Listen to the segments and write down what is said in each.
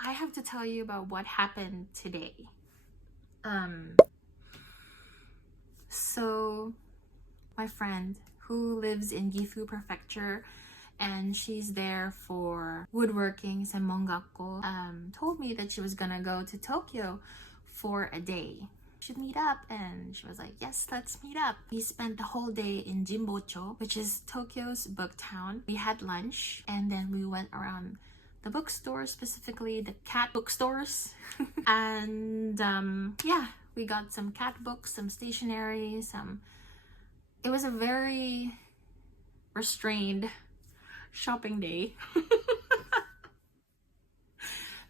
I have to tell you about what happened today. So my friend who lives in Gifu Prefecture, and she's there for woodworking senmongakko, told me that she was gonna go to Tokyo for a day. Should meet up, and she was like, yes, let's meet up. We spent the whole day in Jimbocho, which is Tokyo's book town. We had lunch, and then we went around the bookstores, specifically the cat bookstores. And yeah, we got some cat books, some stationery, it was a very restrained shopping day.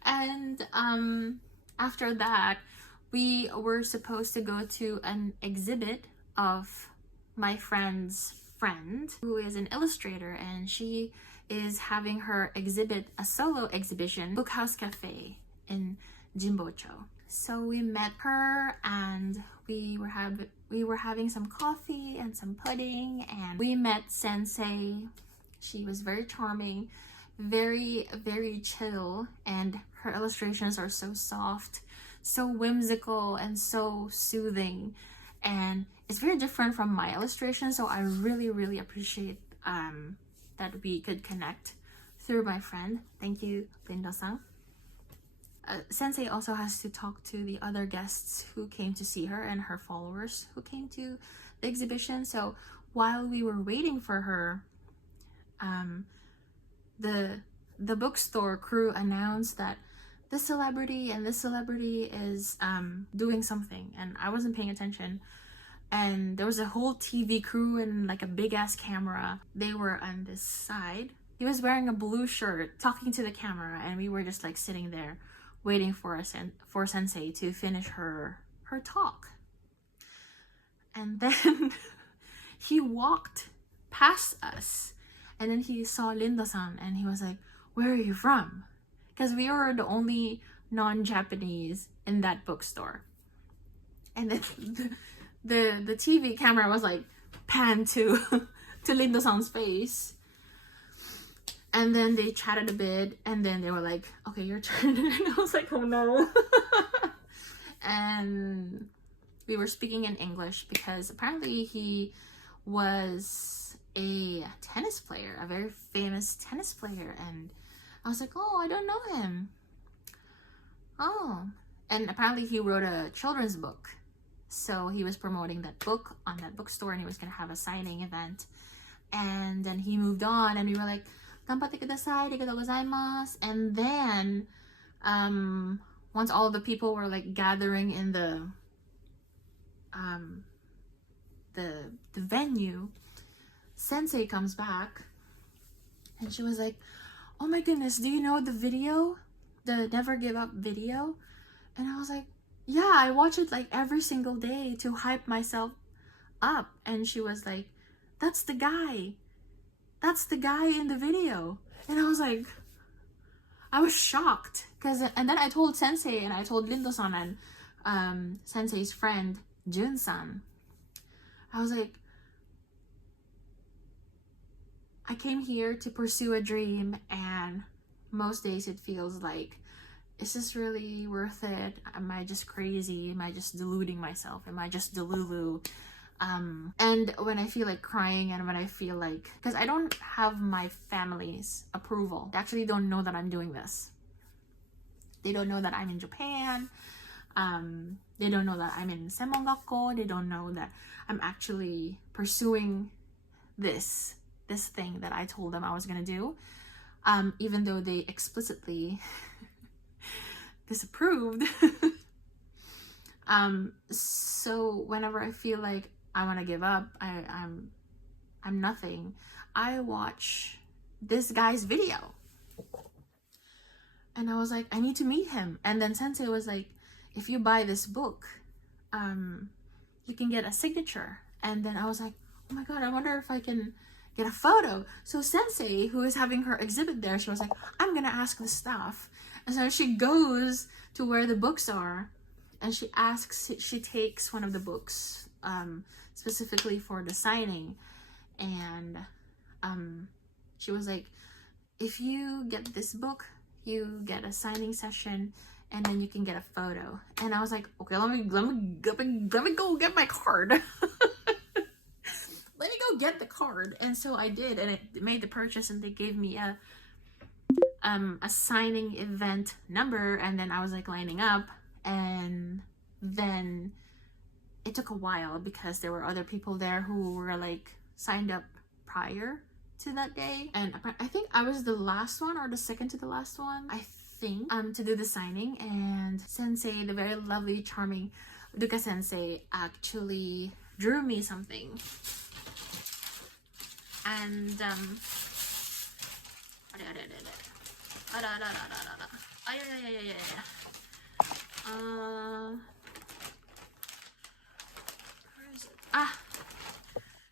And after that, we were supposed to go to an exhibit of my friend's friend, who is an illustrator, and she is having her exhibit, a solo exhibition, Bookhouse Cafe in Jimbocho. So we met her, and we were having some coffee and some pudding, and we met Sensei. She was very charming, very, very chill, and her illustrations are so soft, so whimsical, and so soothing. And it's very different from my illustrations, so I really, really appreciate that we could connect through my friend. Thank you, Linda-san. Sensei also has to talk to the other guests who came to see her and her followers who came to the exhibition. So while we were waiting for her, the bookstore crew announced that this celebrity and this celebrity is doing something, and I wasn't paying attention. And there was a whole TV crew and like a big ass camera. They were on this side. He was wearing a blue shirt, talking to the camera, and we were just like sitting there waiting for Sensei to finish her talk. And then he walked past us, and then he saw Linda-san, and he was like, where are you from? Because we were the only non-Japanese in that bookstore. And then the TV camera was like panned to Linda-san's face. And then they chatted a bit, and then they were like, okay, your turn. And I was like, oh no. And we were speaking in English because apparently he was a tennis player, a very famous tennis player. And I was like, oh, I don't know him. Oh. And apparently he wrote a children's book. So he was promoting that book on that bookstore, and he was going to have a signing event. And then he moved on, and we were like, ganbatte kudasai, arigatou gozaimasu. And then once all the people were like gathering in the venue, Sensei comes back, and she was like, oh my goodness, do you know the video, the Never Give Up video? And I was like, yeah, I watch it like every single day to hype myself up. And she was like, that's the guy in the video. And I was like, I was shocked, and then I told Sensei, and I told Lindo-san and Sensei's friend Jun-san. I was like, I came here to pursue a dream, and most days it feels like, is this really worth it? Am I just crazy? Am I just deluding myself? Am I just delulu? And when I feel like crying, and when I feel like, because I don't have my family's approval. They actually don't know that I'm doing this. They don't know that I'm in Japan. They don't know that I'm in senmongakko. They don't know that I'm actually pursuing this thing that I told them I was gonna do. Even though they explicitly disapproved. So whenever I feel like I want to give up, I'm nothing, I watch this guy's video, and I was like, I need to meet him. And then Sensei was like, if you buy this book, you can get a signature. And then I was like, oh my god, I wonder if I can get a photo. So Sensei, who is having her exhibit there, she was like, I'm gonna ask the staff. And so she goes to where the books are, and she takes one of the books specifically for the signing, and she was like, if you get this book, you get a signing session, and then you can get a photo. And I was like, okay, let me go get my card. Let me go get the card. And so I did, and it made the purchase, and they gave me a signing event number, and then I was like lining up, and then it took a while because there were other people there who were like signed up prior to that day, and I think I was the last one or the second to the last one, I think, to do the signing. And sensei, the very lovely, charming Duka sensei, actually drew me something. And where is it?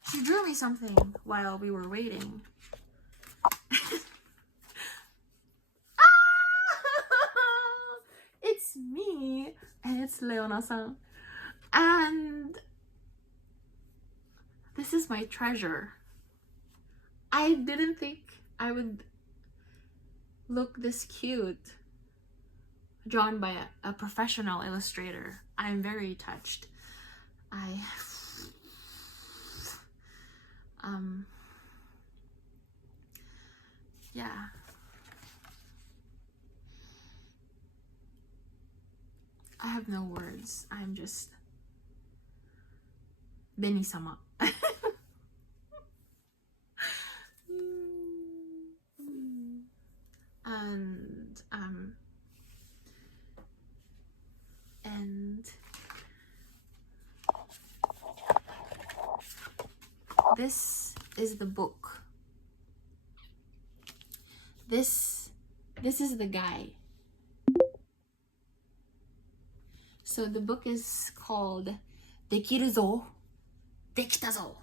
She drew me something while we were waiting. It's me, and it's Leona-san. And this is my treasure. I didn't think I would look this cute drawn by a professional illustrator. I'm very touched. Yeah. I have no words. I'm just Beni-sama. And this is the book. This is the guy. So the book is called Dekiru zo, Dekita zo.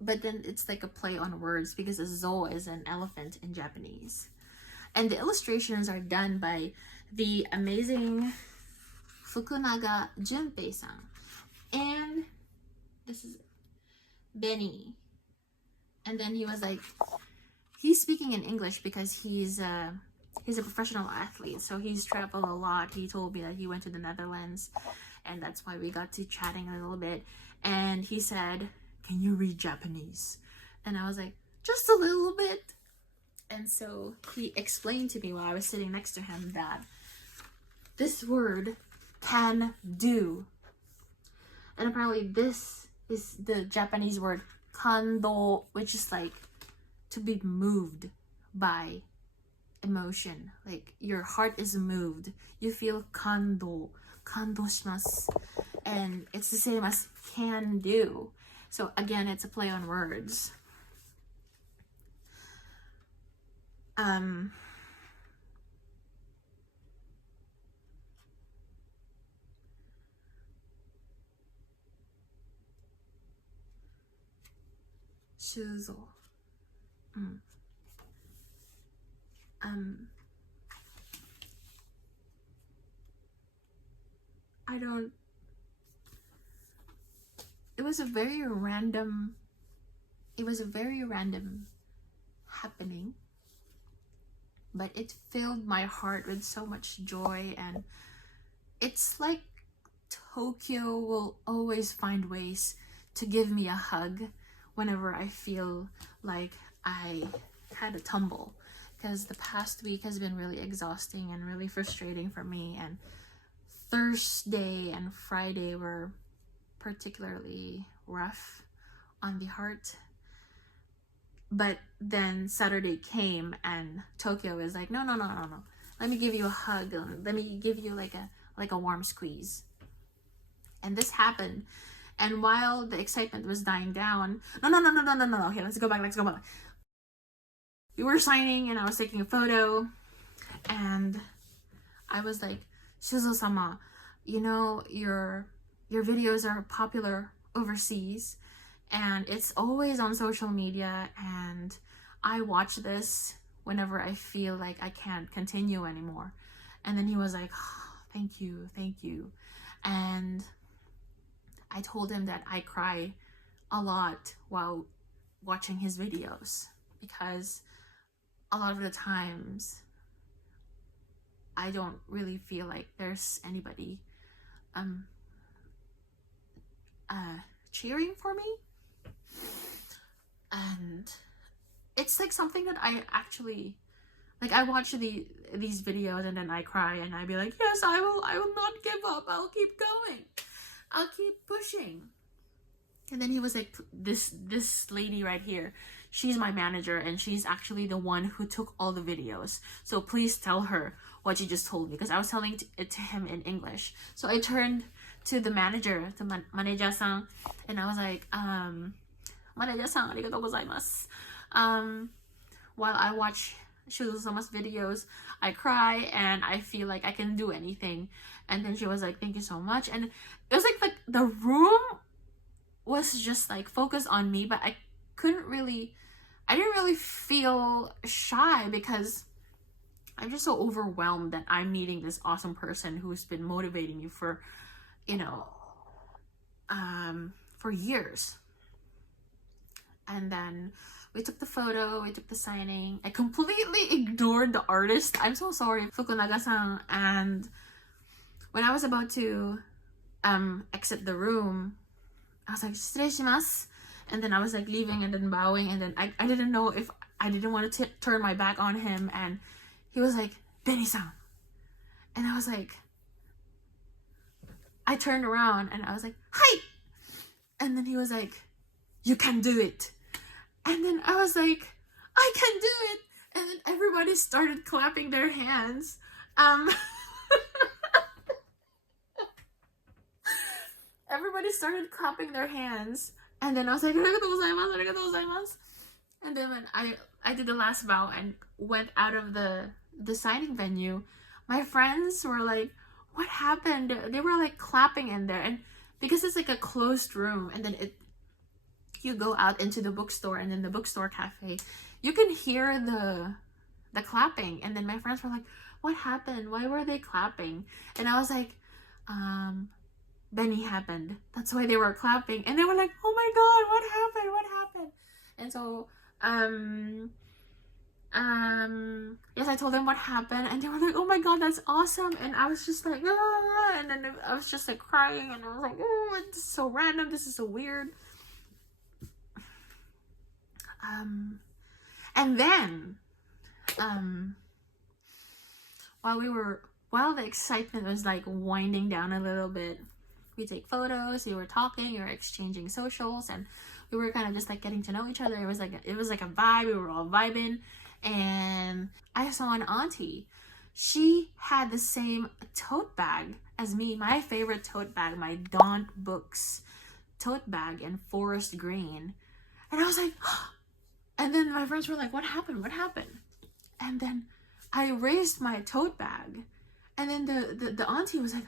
But then it's like a play on words because a zo is an elephant in Japanese. And the illustrations are done by the amazing Fukunaga Junpei-san. And this is Benny. And then he was like, he's speaking in English because he's a professional athlete, so he's traveled a lot. He told me that he went to the Netherlands, and that's why we got to chatting a little bit. And he said, can you read Japanese? And I was like, just a little bit. And so he explained to me while I was sitting next to him that this word, can do, and apparently this is the Japanese word kando, which is like to be moved by emotion. Like your heart is moved, you feel kando shimasu, and it's the same as can do. So again, it's a play on words. Shuuzo. It was a very random happening, but it filled my heart with so much joy. And it's like Tokyo will always find ways to give me a hug whenever I feel like I had a tumble, because the past week has been really exhausting and really frustrating for me, and Thursday and Friday were particularly rough on the heart. But then Saturday came and Tokyo is like, no, let me give you a hug, let me give you like a warm squeeze. And this happened. And while the excitement was dying down, no, okay, let's go back. We were signing and I was taking a photo, and I was like, Shuuzo-sama, you know, your videos are popular overseas and it's always on social media, and I watch this whenever I feel like I can't continue anymore. And then he was like, oh, thank you. And I told him that I cry a lot while watching his videos, because a lot of the times I don't really feel like there's anybody cheering for me. And it's like something that I actually like. I watch these videos and then I cry and I be like, yes, I will not give up, I'll keep going, I'll keep pushing. And then he was like, this lady right here, she's my manager and she's actually the one who took all the videos, so please tell her what you just told me, because I was telling it to him in English. So I turned to the manager, to manager-san, and I was like, manager-san, arigatou gozaimasu. While I watch Shuuzo-sama's videos, I cry and I feel like I can do anything. And then she was like, thank you so much. And it was like the room was just like focused on me, but I didn't really feel shy, because I'm just so overwhelmed that I'm meeting this awesome person who's been motivating you for, you know, for years. And then we took the photo, we took the signing. I completely ignored the artist. I'm so sorry, Fukunaga-san. And when I was about to exit the room, I was like, 失礼します. And then I was like leaving and then bowing, and then I didn't know if I didn't want to turn my back on him, and he was like, Benny-san. And I was like, I turned around and I was like, hi. And then he was like, you can do it. And then I was like, I can do it. And then everybody started clapping their hands. Everybody started clapping their hands. And then I was like, arigatou gozaimasu, arigatou gozaimasu. And then when I did the last bow and went out of the signing venue, my friends were like, what happened? They were like clapping in there. And because it's like a closed room, and then you go out into the bookstore and then the bookstore cafe, you can hear the clapping. And then my friends were like, what happened? Why were they clapping? And I was like, Benny happened. That's why they were clapping. And they were like, oh my god, what happened? What happened? And so yes, I told them what happened, and they were like, oh my god, that's awesome. And I was just like, ah, and then I was just like crying, and I was like, oh, this is so random, this is so weird. And then while the excitement was like winding down a little bit, we take photos, we were talking, we were exchanging socials, and we were kind of just like getting to know each other. It was like a vibe. We were all vibing. And I saw an auntie. She had the same tote bag as me, my favorite tote bag, my Daunt Books tote bag in forest green. And I was like, oh. And then my friends were like, what happened? What happened? And then I raised my tote bag, and then the auntie was like,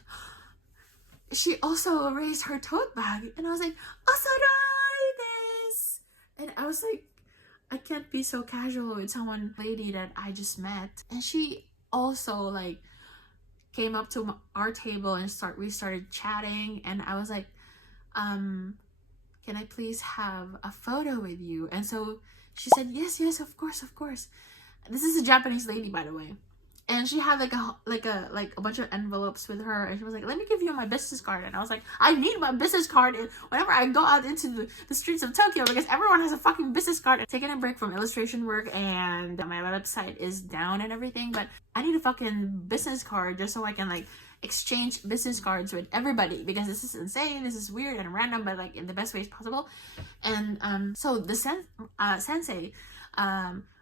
she also raised her tote bag, and I was like, Osarai desu. And I was like, I can't be so casual with someone, lady that I just met. And she also like came up to our table and we started chatting, and I was like, can I please have a photo with you? And so she said, yes, of course. This is a Japanese lady, by the way. And she had like a bunch of envelopes with her, and she was like, let me give you my business card. And I was like, I need my business card whenever I go out into the streets of Tokyo, because everyone has a fucking business card. Taking a break from illustration work, and my website is down and everything, but I need a fucking business card just so I can like exchange business cards with everybody, because this is insane, this is weird and random, but like in the best ways possible. And so the sensei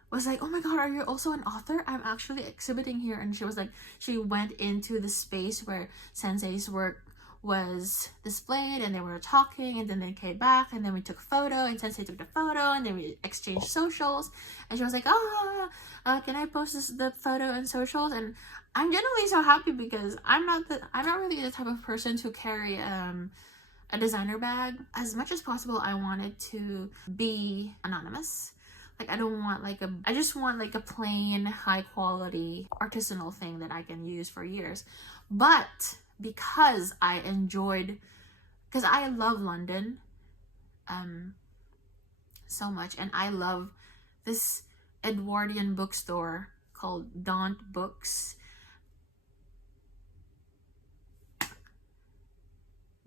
was like, oh my god, are you also an author? I'm actually exhibiting here. And she was like, she went into the space where sensei's work was displayed, and they were talking, and then they came back, and then we took a photo, and sensei took the photo, and then we exchanged socials. And she was like, can I post the photo and socials? And I'm generally so happy, because I'm not really the type of person to carry a designer bag. As much as possible, I wanted to be anonymous. Like, I just want like a plain, high quality, artisanal thing that I can use for years. But because I love London so much, and I love this Edwardian bookstore called Daunt Books.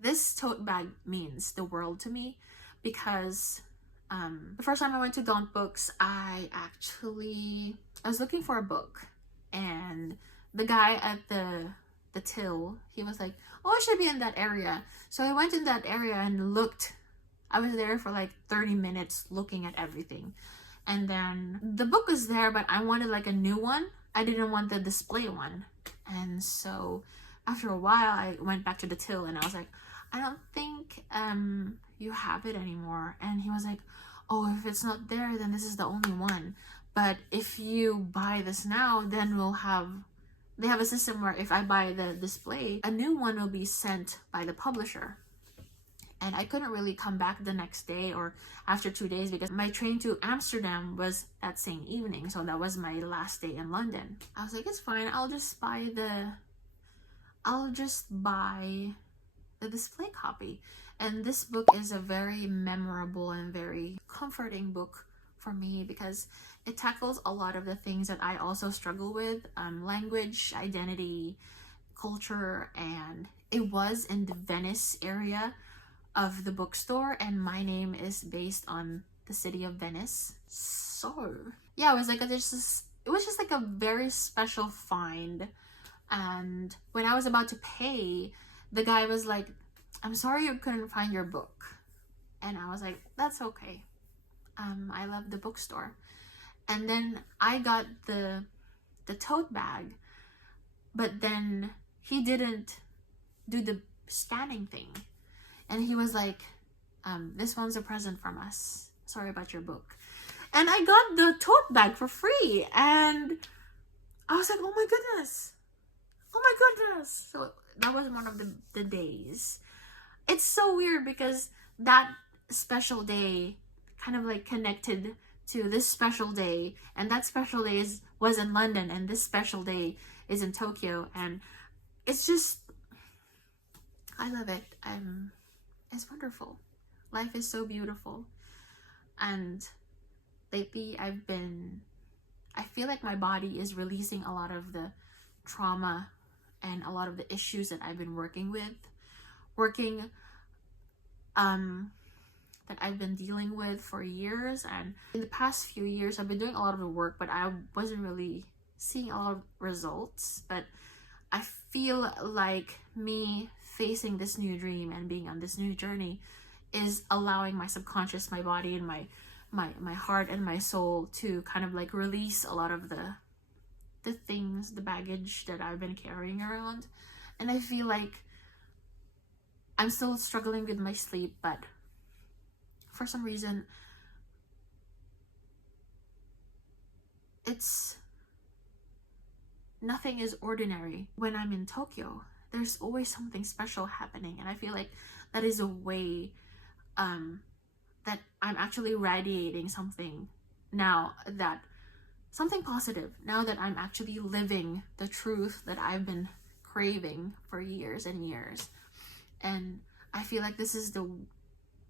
this tote bag means the world to me because the first time I went to Daunt Books, I was looking for a book, and the guy at the till, he was like, oh, it should be in that area. So I went in that area and looked. I was there for like 30 minutes looking at everything. And then the book was there, but I wanted like a new one. I didn't want the display one. And so after a while, I went back to the till and I was like, I don't think you have it anymore. And he was like, oh, if it's not there, then this is the only one. But if you buy this now, then they have a system where if I buy the display, a new one will be sent by the publisher. And I couldn't really come back the next day or after 2 days because my train to Amsterdam was that same evening. So that was my last day in London. I was like, it's fine. I'll just buy the display copy. And this book is a very memorable and very comforting book for me because it tackles a lot of the things that I also struggle with, language, identity, culture, and it was in the Venice area of the bookstore, and my name is based on the city of Venice. So yeah, it was just like a very special find. And when I was about to pay, the guy was like, I'm sorry you couldn't find your book. And I was like, that's okay. I love the bookstore. And then I got the tote bag, but then he didn't do the scanning thing. And he was like, this one's a present from us. Sorry about your book. And I got the tote bag for free. And I was like, oh my goodness. Oh my goodness. So that was one of the days. It's so weird because that special day kind of like connected to this special day. And that special day was in London. And this special day is in Tokyo. And it's just, I love it. It's wonderful. Life is so beautiful. And lately I feel like my body is releasing a lot of the trauma and a lot of the issues that I've been that I've been dealing with for years. And in the past few years, I've been doing a lot of the work, but I wasn't really seeing a lot of results. But I feel like me facing this new dream and being on this new journey is allowing my subconscious, my body, and my heart and my soul to kind of like release a lot of the things, the baggage that I've been carrying around. And I feel like I'm still struggling with my sleep, but for some reason nothing is ordinary. When I'm in Tokyo, there's always something special happening, and I feel like that is a way that I'm actually radiating something now, that something positive, now that I'm actually living the truth that I've been craving for years and years. And I feel like this is the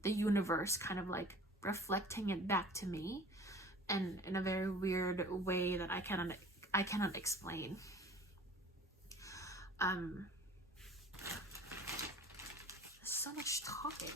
universe kind of like reflecting it back to me, and in a very weird way that I cannot explain. So much talking.